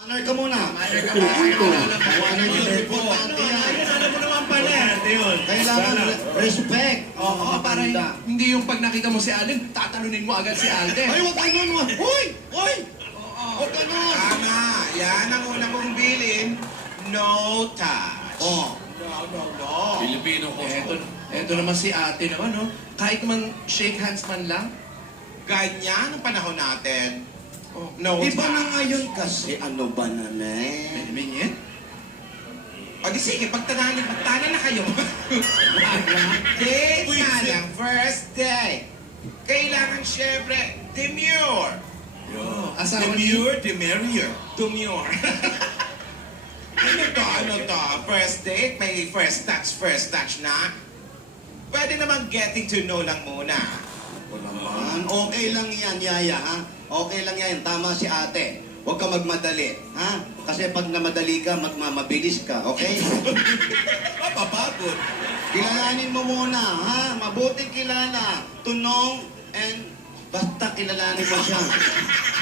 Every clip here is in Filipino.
Honor ka muna. Honor ka muna. Honor ka importante yan. Ano mo naman pala? Kailangan respect. Oo, para hindi yung pag nakita mo si Alden, tatalunin mo agad si Alden. Ay, wag ganun. Hoy! Hoy! Wag ganun. Tama. Yan ang una kong bilin. No touch. Oh. No. Pilipino ko. Eto naman si ate naman, no? Kahit man shake hands man lang. Ganyan ang panahon natin. Oh, No Iba touch. na ngayon kasi ano ba na Minyan? O di sige, magtana na kayo. Date na lang, first day. Kailangan syempre, demure. Asawa niyo? Demure. Ano to? First date? May first touch na? Pwede naman getting to know lang muna. naman? Okay lang yan, Yaya, ha? Okay lang yan. Tama si ate. Huwag ka magmadali, ha? Kasi pag namadali ka, magmamabilis ka, okay? Mapapagod. Kilalanin mo muna, ha? Mabuting kilala. Tunong and basta kilalanin mo siya.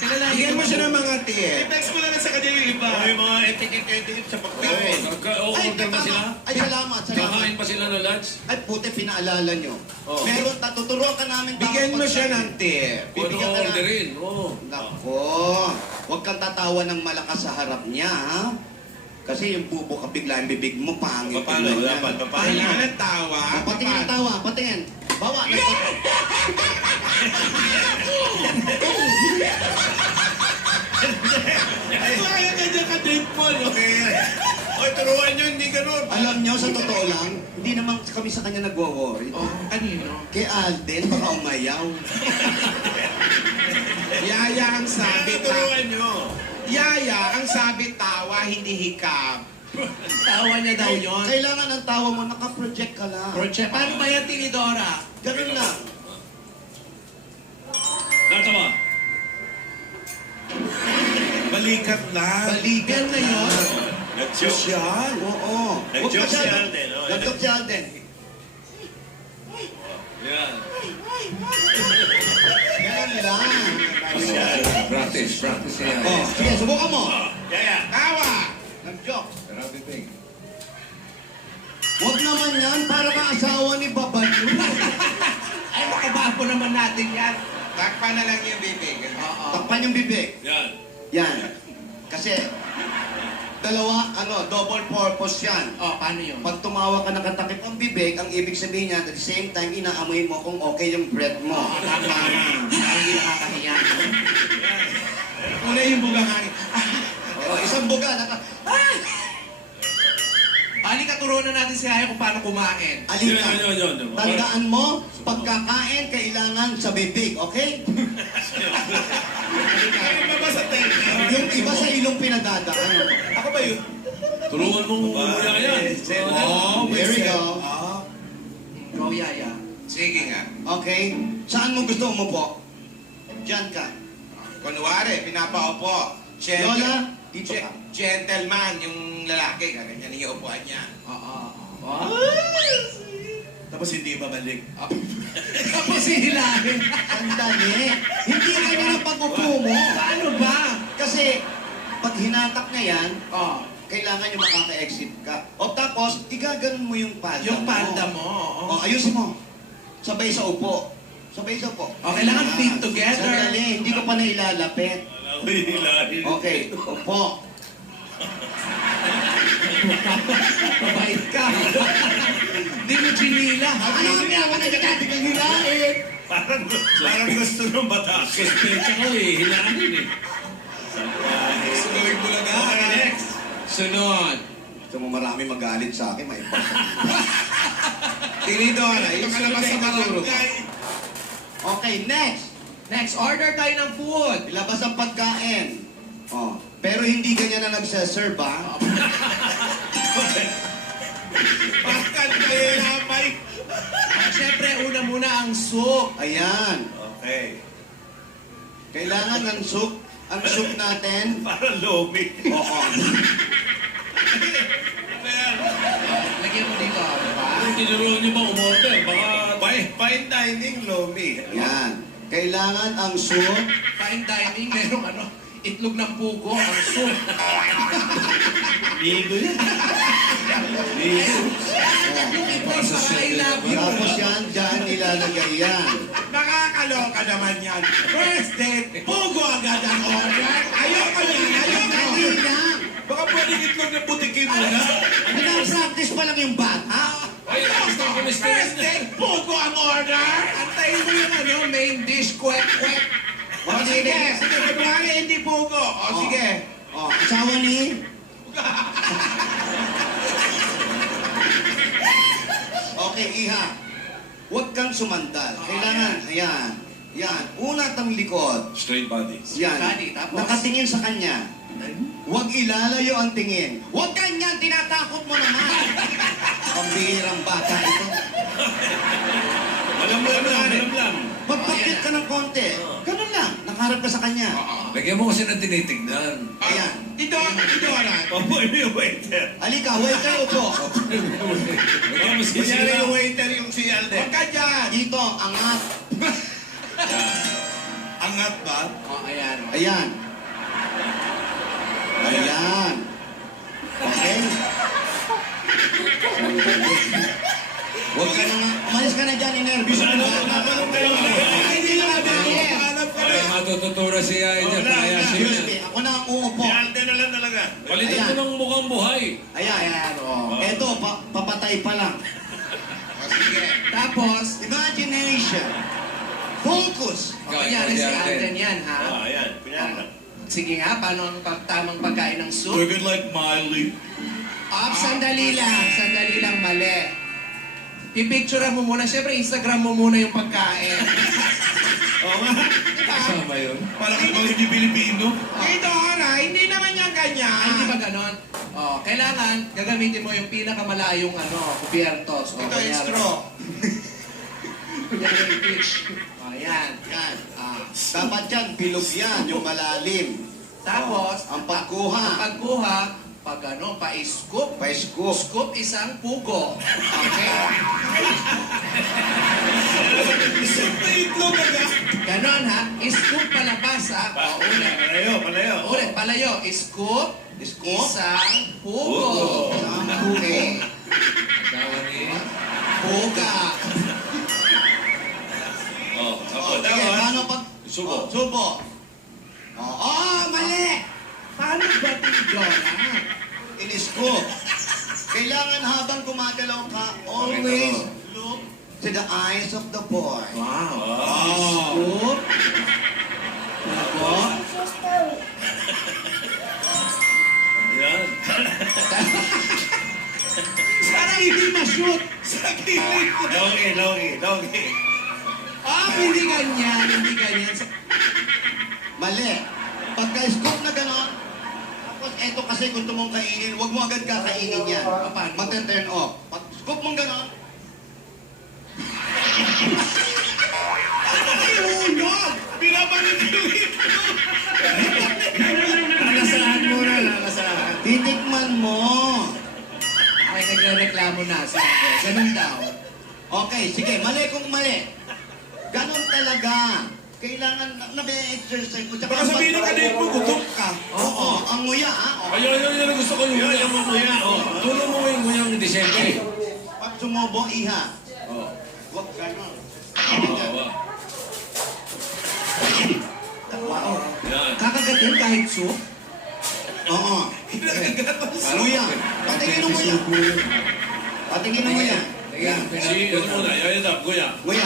Bigyan mo siya ng mga tip. Text mo na lang sa kanya yung iba. Ay, mga etiquette sa pagkain. Nagka-order ba sila? Ay, salamat. Kakain pa sila ng lunch? Ay, puti, pinaalala nyo. Oh. Meron, tuturuan ka namin. Bigyan mo dapat siya pagkain. ng tip. Ano Bibigyan ka na. orderin? Oo. Nako, huwag kang tatawa ng malakas sa harap niya, ha? Kasi yung bubo ka bigla yung bibig mo, pangit. Paano? tingnan Dapat, yan. paano? Kailangan ng tawa. Patingin ang tawa, patingin. Bawa. Kaya ka dyan ka-date mo, no? Ay, turuan nyo, hindi ganun. Alam nyo, sa totoo lang, hindi naman kami sa kanya nagwo-worry. Oh, kanino? Kay Alden, baka umayaw. Yaya ang sabi Turuan nyo. Yaya ang sabi tawa, hindi hikap. Tawa niya daw yun. Kailangan ang tawa mo, naka-project ka lang. Project. Paano ba yan, Tinidora? Ganun lang. Natawa. Balikat lang. Balikan na yun? Nag-joke. Social. Oo. Nag-joke Huwag si masyado- Alden, oh. Nag-joke si Alden. Yan. Ganun lang. Practice yan. Oh, sige, subukan mo. Yaya. Tawa! Nag-joke. Grabe thing. Huwag naman yan, para ka asawa ni Babanyo. Ay, makabago naman natin yan. Takpan na lang yung bibig. Oo. Takpan yung bibig. Yan. Yan. Kasi, dalawa, double purpose yan. Oh, paano yun? Pag tumawa ka nakatakip ang bibig, ang ibig sabihin niya, at the same time, inaamoy mo kung okay yung breath mo. Oo, tama. Parang hindi nakakahiya. Una yung bugang hangin. Oh, isang buga, Halika, turuan na natin si Haya kung paano kumain. alika. Yun. Tandaan mo, pagkakain, kailangan sa bibig, okay? Ano ba ba sa tenga? Yung iba sa ilong pinadadaan. Ako ba yun? Turuan mo yan. Oh, here we go. Go, Yaya. Sige nga. Okay? Saan mo gusto umupo? Diyan ka. Kunwari, pinapaupo. Lola, dito ka. Gentleman, yung lalaki. Ganyan yung upuan niya. Oo. Tapos hindi babalik. Tapos hihilahin. Sandali. Hindi ka na pag-upo mo. Paano ba? Kasi, pag hinatak na yan, Oh, kailangan yung makaka-exit ka. O tapos, igaganon mo yung palda yung mo. panda mo. Oo. O, ayusin mo. Sabay sa upo. Sabay sa upo. O, kailangan feet together. Sandali, hindi ko pa nailalapit. Wala ko hihilahin. Okay, upo. Mabait ka. Hindi mo chinila. Ano ang ginawa na dati kang hilahin? Parang gusto ng bata. Suspensa ko eh. Hilahin eh. Sunod mo lang Okay, next. Sunod. Gusto mo marami magalit sa akin, may Tinidora, yung kalabas sa maruro. Okay, next. Next, order tayo ng food. Ilabas ang pagkain. Oh, pero hindi ganyan na nagsaserve, ha? Bakit kayo napay? Siyempre, una muna ang soup. Ayan. Okay. Kailangan ng soup. Ang soup natin. Parang lomi. Oo. Lagyan mo dito, diba? Kung tinuruan nyo ba umorder, baka... Fine dining, lomi. Yan. Kailangan ang soup. Fine dining, merong itlog ng pugo ang soup. Ligo yan. Ligo. Yung iba para I love you. Tapos yan, dyan nilalagay yan. Nakakaloka naman yan. First date, pugo agad ang order. Ayoko na, ayoko. Hindi lang. Baka pwedeng itlog ng butikin mo na. Practice pa lang yung bata. First date, pugo ang order. Antayin mo yung ano, main dish, kwek-kwek. O sige, sige, kunwari hindi pugo. O sige. Oh, asawa ni... Okay, Iha. Huwag kang sumandal. Kailangan, ayan. Yan. Una tang likod. Straight body. Yan. Body, tapos? Nakatingin sa kanya. Huwag ilalayo ang tingin. Huwag ganyan, tinatakot mo naman. Pambihirang bata ito. Alam lang. Pagpakit ka ng konti. Ganun lang. Nakaharap ka sa kanya. Lagyan mo kasi ng tinitignan. Ayan. Ito na. Opo, yung waiter. Halika, waiter upo. Baka mas Kunyari yung kisira. waiter yung si Alden. Huwag ka dyan. Dito, angat. Angat ba? Oh, ayan. Ayan. Ayan. Okay? Huwag ka na nga. Umalis ka na dyan, inervous mo na. Hindi na kaya. Ay, matututuro siya dyan. Kaya Excuse siya. me, ako na ang uupo. Si Alden na lang talaga. Palitan mo ng mukhang buhay. Ayan. Ayan, oh. Eto, papatay pa lang. O sige. Tapos, Imagination. Focus. ayan si Alden yan, ha? Ayan. Kunyari lang. Sige nga, paano ang tamang pagkain ng soup? Cook it like mildly. Sandali lang, mali. Pipicturean mo muna. Siyempre, Instagram mo muna yung pagkain. Oo nga. Kasama yun. Parang ibang hindi Pilipino. Ito, Ora, hindi naman yan ganyan. Hindi ba ganon? Oh, kailangan gagamitin mo yung pinakamalayong kupiertos. Ito yung straw. Kunyari yung pitch. Oh, yan. Yan. Dapat yan, bilog yan, yung malalim. Tapos, Ang pagkuha. Ang pagkuha, pag pa-scoop. Pa-scoop. Scoop isang pugo. Okay? Itlog agad. Ganon ha. Scoop palabas ha. O, ulit. Palayo. Ulit, palayo. Scoop. Scoop. Isang pugo. Ang pugo. Kasama ni... Puga. Oh, Oh, ako. sige, paano pag... Subo. Oh, subo. Oh, mali! Paano ba ito? In-scoop. Kailangan habang gumagalaw ka, always look to the eyes of the boy. Wow. Scoop. Pugo. Yan. Parang hindi ma-shoot. Sa gilid. Logi. Hindi ganyan. Mali. Pagka-scoop na gano'n, tapos eto kasi gusto mong kainin, huwag mo agad kakainin yan. Paano? Mag-turn off. Pag scoop mong gano'n, Iulog! Binabanit yung itlog. Lalasahan. titikman mo. Ay, nagre-reklamo na. Sige, ganun daw. Okay, sige, mali kung mali. Ganon talaga. Kailangan na may exercise mo. Baka sabihin ng kadate mo, gutom ka. Oo, ang nguya ha. Ayun, gusto ko yung Yun, nguya. yung nguya, oh. Tulong mo yung nguyang Disyembre. Pag sumobo, iha. Oo. Huwag ganon. Wow. Yan. Kakagatin kahit soup? Oo. Nguya. Patingin mo nguya. Patingin mo nguya. Yan. Si, ano muna, yan up, kuya. Nguya.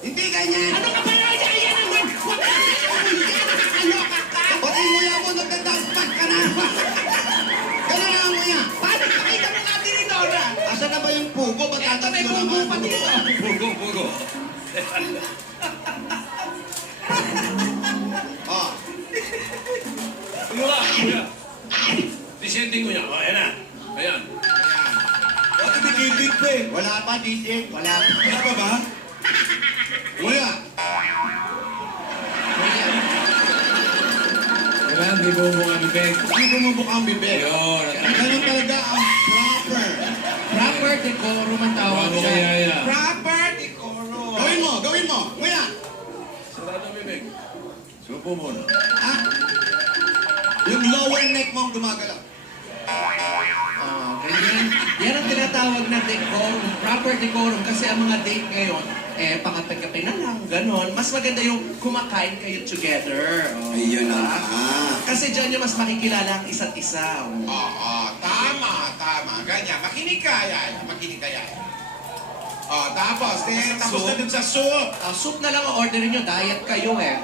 Hindi ganyan. Ano ka ba na? Yan naman! Huwag ka na! Nakakaloka ka! Pati yung nguya mo, nagdadagpag ka na. Ganon na ang nguya. Paano pakita mo nga Dora? Asan na ba yung pugo? Ba't Eto, may tatatlo pugo naman? pa dito. Pugo. Oh. Kuya. Disyente nguya. Oh, yan na. Ayan. Bakit nagigit pa eh? Wala pa, DJ. Wala pa. Wala pa ba? Nguya. Kailangan di mo mga bibig. Hindi bumubuk ang bibig. Ayun. Ganon talaga ang proper. Proper decorum ang tawag Ano siya. kaya yan? Proper decorum. Gawin mo. Nguya. Sarado bibig. Supo muna. Ah, Yung lower neck mo ang gumagalaw. Ganyan. Yan ang tinatawag na decorum, proper decorum. Kasi ang mga date ngayon, pangkape-kape na lang, ganon. Mas maganda yung kumakain kayo together. Ayun na diba? nga. Kasi dyan nyo mas makikilala ang isa't isa. Oo, tama. Ganyan. Makinig ka, Yaya. Makinig ka, Yaya. Tapos na dun sa soup. Soup na lang ang orderin nyo, diet kayo eh.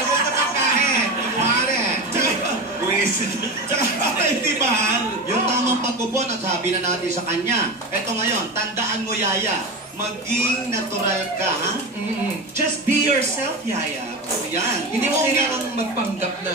Soup na pagkain. Kunwari. Tsaka hindi mahal. Yung tamang pagkupon at sabi na natin sa kanya. Eto ngayon, tandaan mo, Yaya. Maging natural ka, ha? Just be yourself, Yaya. Yan. Hindi mo kailangang magpanggap na